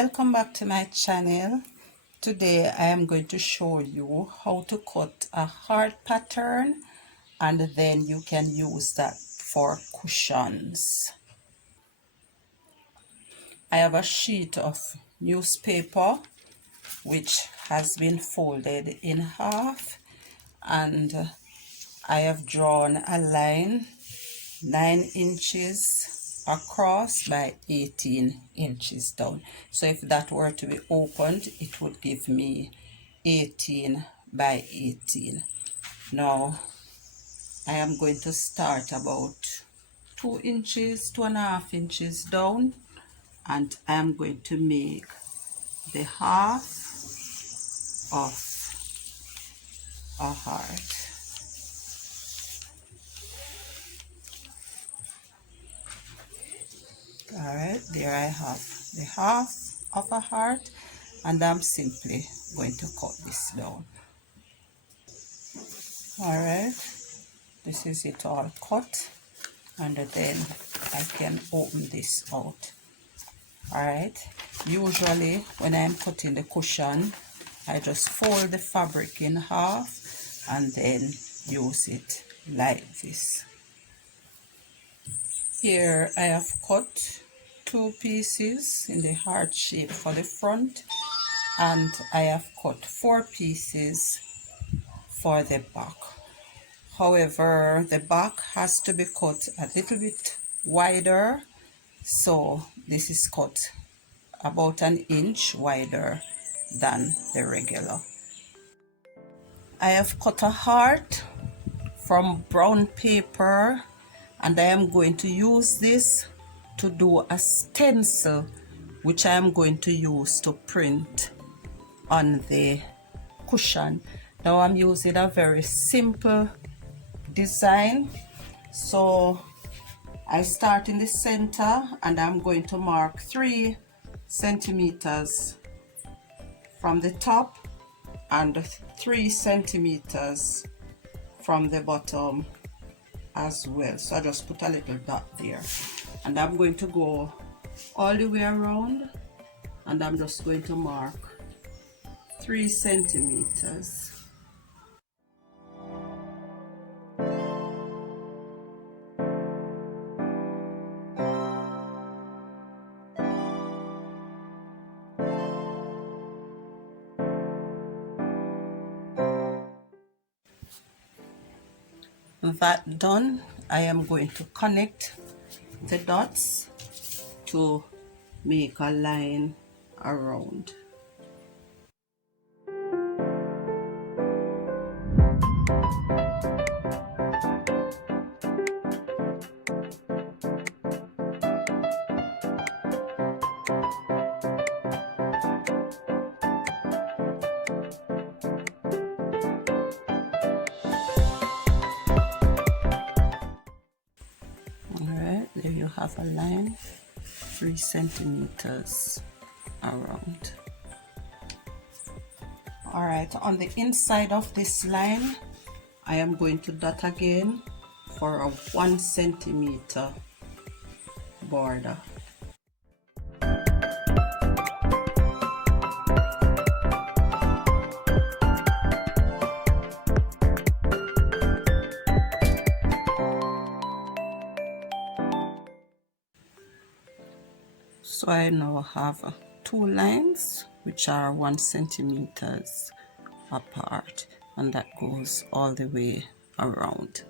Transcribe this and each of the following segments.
Welcome back to my channel. Today I am going to show you how to cut a heart pattern, and then you can use that for cushions. I have a sheet of newspaper which has been folded in half, and I have drawn a line 9 inches across by 18 inches down. So if that were to be opened, it would give me 18 by 18. Now I am going to start about 2 inches, 2.5 inches down, and I am going to make the half of a heart. Alright, there I have the half of a heart, and I'm simply going to cut this down. Alright, this is it all cut, and then I can open this out. Alright, usually when I'm cutting the cushion, I just fold the fabric in half and then use it like this. Here I have cut 2 pieces in the heart shape for the front, and I have cut 4 pieces for the back. However, the back has to be cut a little bit wider, so this is cut about 1 inch wider than the regular. I have cut a heart from brown paper, and I am going to use this to do a stencil which I am going to use to print on the cushion. Now I'm using a very simple design, so I start in the center and I'm going to mark 3 centimeters from the top and 3 centimeters from the bottom as well. So I just put a little dot there, and I'm going to go all the way around, and I'm just going to mark 3 centimeters. That done, I am going to connect the dots to make a line around. Alright, there you have a line 3 centimeters around. Alright, on the inside of this line, I am going to dot again for a 1 centimeter border. So I now have 2 lines which are 1 centimeters apart, and that goes all the way around.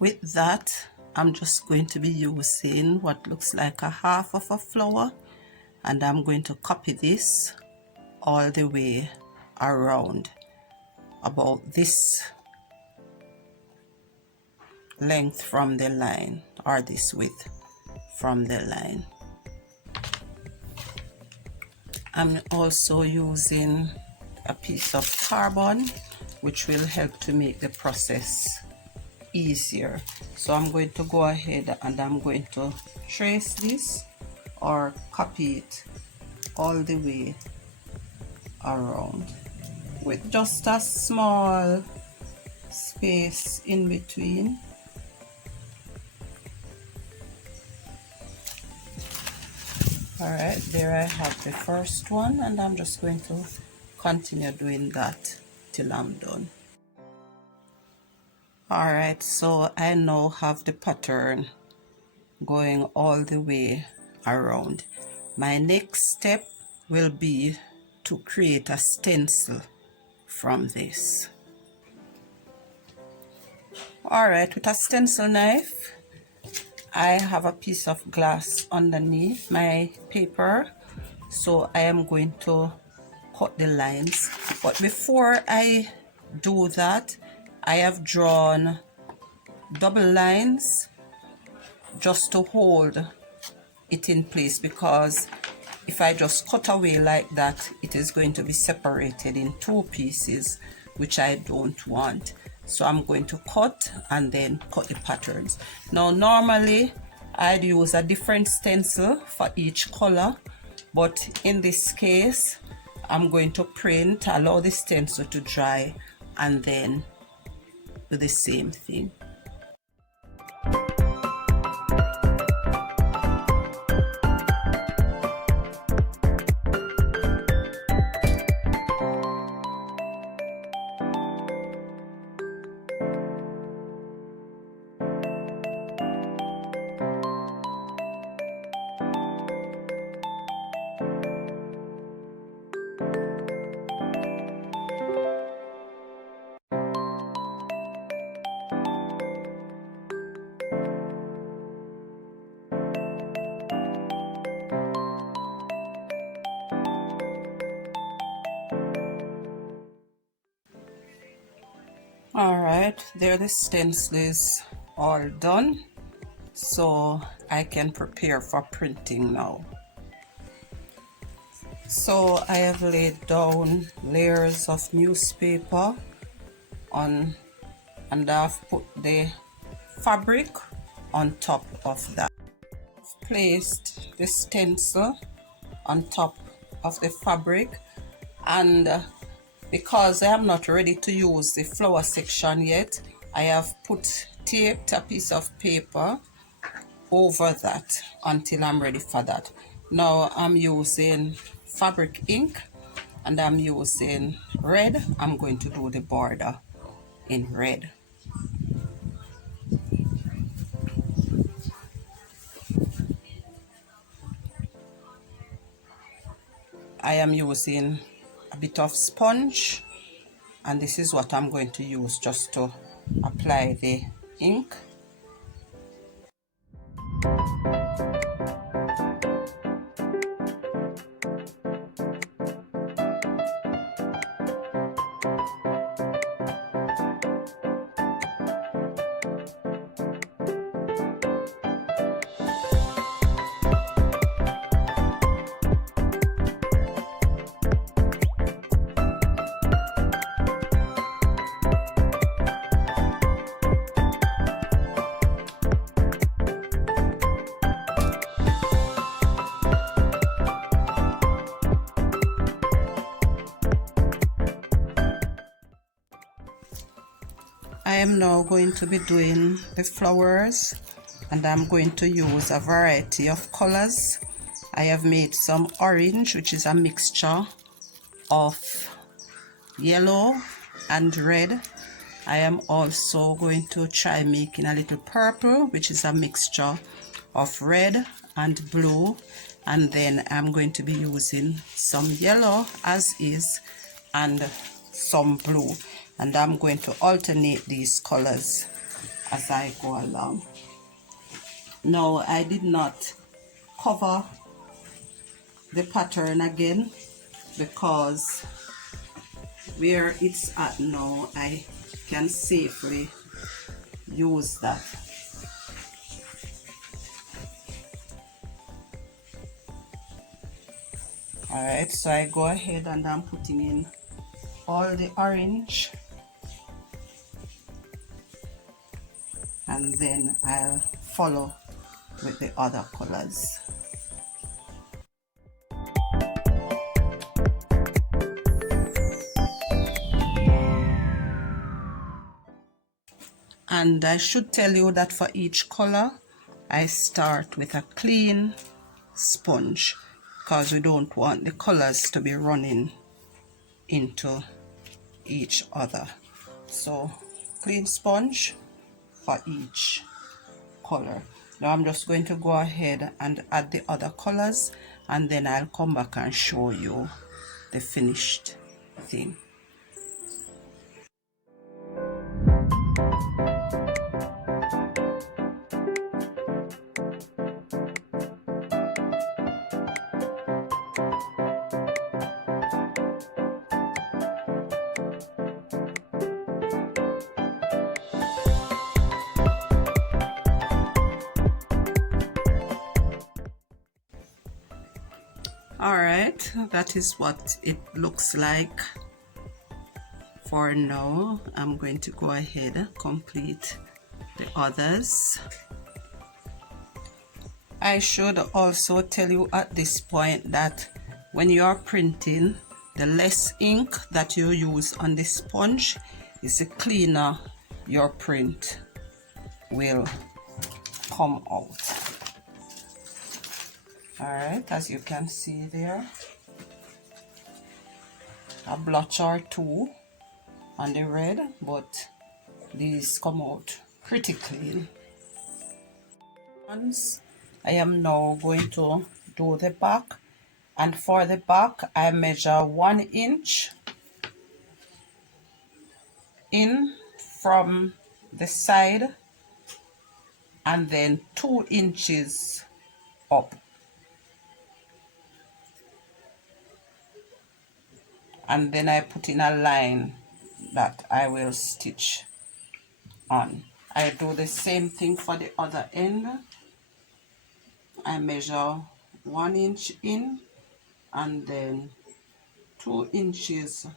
With that, I'm just going to be using what looks like a half of a flower, and I'm going to copy this all the way around about this length from the line, or this width from the line. I'm also using a piece of carbon which will help to make the process easier. So I'm going to go ahead and I'm going to trace this or copy it all the way around with just a small space in between. Alright, there I have the first one, and I'm just going to continue doing that till I'm done. Alright, so I now have the pattern going all the way around. My next step will be to create a stencil from this. Alright, with a stencil knife, I have a piece of glass underneath my paper, so I am going to cut the lines. But before I do that, I have drawn double lines just to hold it in place, because if I just cut away like that, it is going to be separated in two pieces, which I don't want. So I'm going to cut and then cut the patterns. Now normally I'd use a different stencil for each color, but in this case I'm going to print, allow the stencil to dry, and then do the same thing. Alright, there the stencil is all done, so I can prepare for printing now. So I have laid down layers of newspaper on, and I've put the fabric on top of that. I've placed the stencil on top of the fabric, and because I am not ready to use the flower section yet, I have taped a piece of paper over that until I'm ready for that. Now I'm using fabric ink, and I'm using red. I'm going to do the border in red. I am using a bit of sponge, and this is what I'm going to use just to apply the ink. I am now going to be doing the flowers, and I'm going to use a variety of colors. I have made some orange, which is a mixture of yellow and red. I am also going to try making a little purple, which is a mixture of red and blue, and then I'm going to be using some yellow as is and some blue, and I'm going to alternate these colors as I go along. Now I did not cover the pattern again, because where it's at now I can safely use that. Alright, so I go ahead and I'm putting in all the orange, and then I'll follow with the other colors. And I should tell you that for each color I start with a clean sponge. because we don't want the colors to be running into each other. So clean sponge for each color. Now I'm just going to go ahead and add the other colors, and then I'll come back and show you the finished thing. Alright, that is what it looks like for now. I'm going to go ahead and complete the others. I should also tell you at this point that when you are printing, the less ink that you use on the sponge is the cleaner your print will come out. Alright, as you can see there, a blotch or two on the red, but these come out pretty clean. I am now going to do the back, and for the back I measure 1 inch in from the side and then 2 inches up, and then I put in a line that I will stitch on. I do the same thing for the other end. I measure 1 inch in and then 2 inches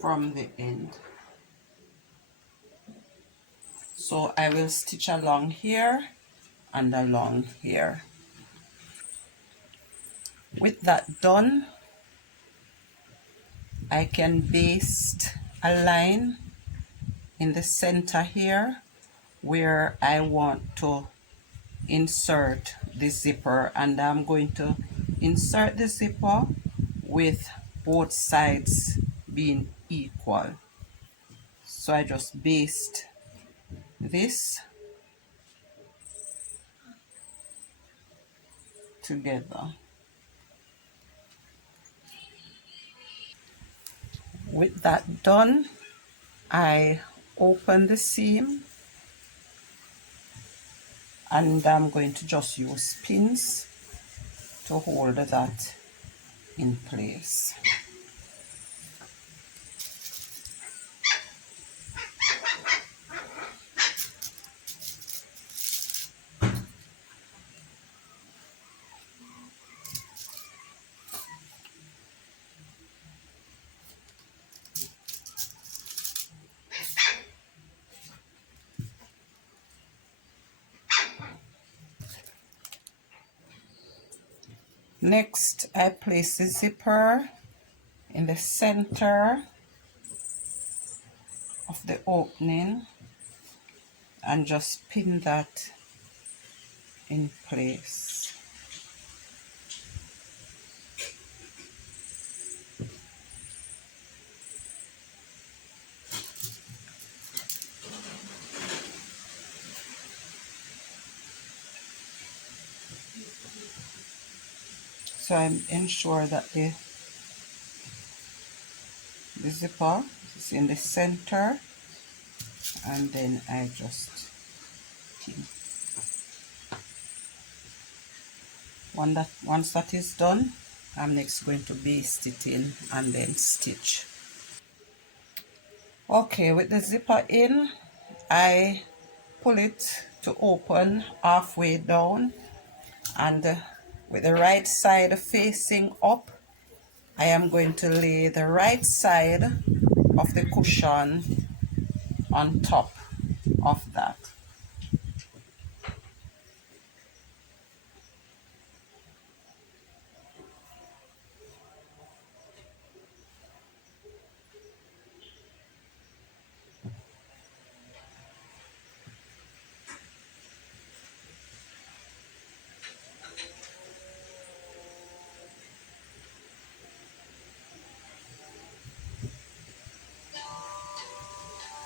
from the end. So I will stitch along here and along here. With that done, I can baste a line in the center here where I want to insert the zipper, and I'm going to insert the zipper with both sides being equal. So I just baste this together. With that done, I open the seam and I'm going to just use pins to hold that in place. Next, I place the zipper in the center of the opening and just pin that in place. So I ensure that the zipper is in the center, and then I just pin. Once that is done, I'm next going to baste it in and then stitch. Okay, with the zipper in, I pull it to open halfway down, and with the right side facing up, I am going to lay the right side of the cushion on top of that.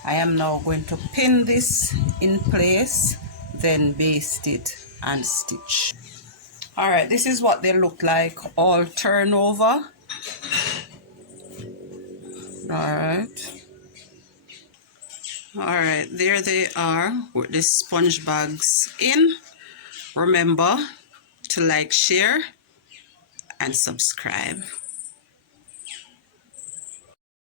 I am now going to pin this in place, then baste it and stitch. All right, this is what they look like all turn over. All right, there they are with the sponge bags in. Remember to like, share, and subscribe.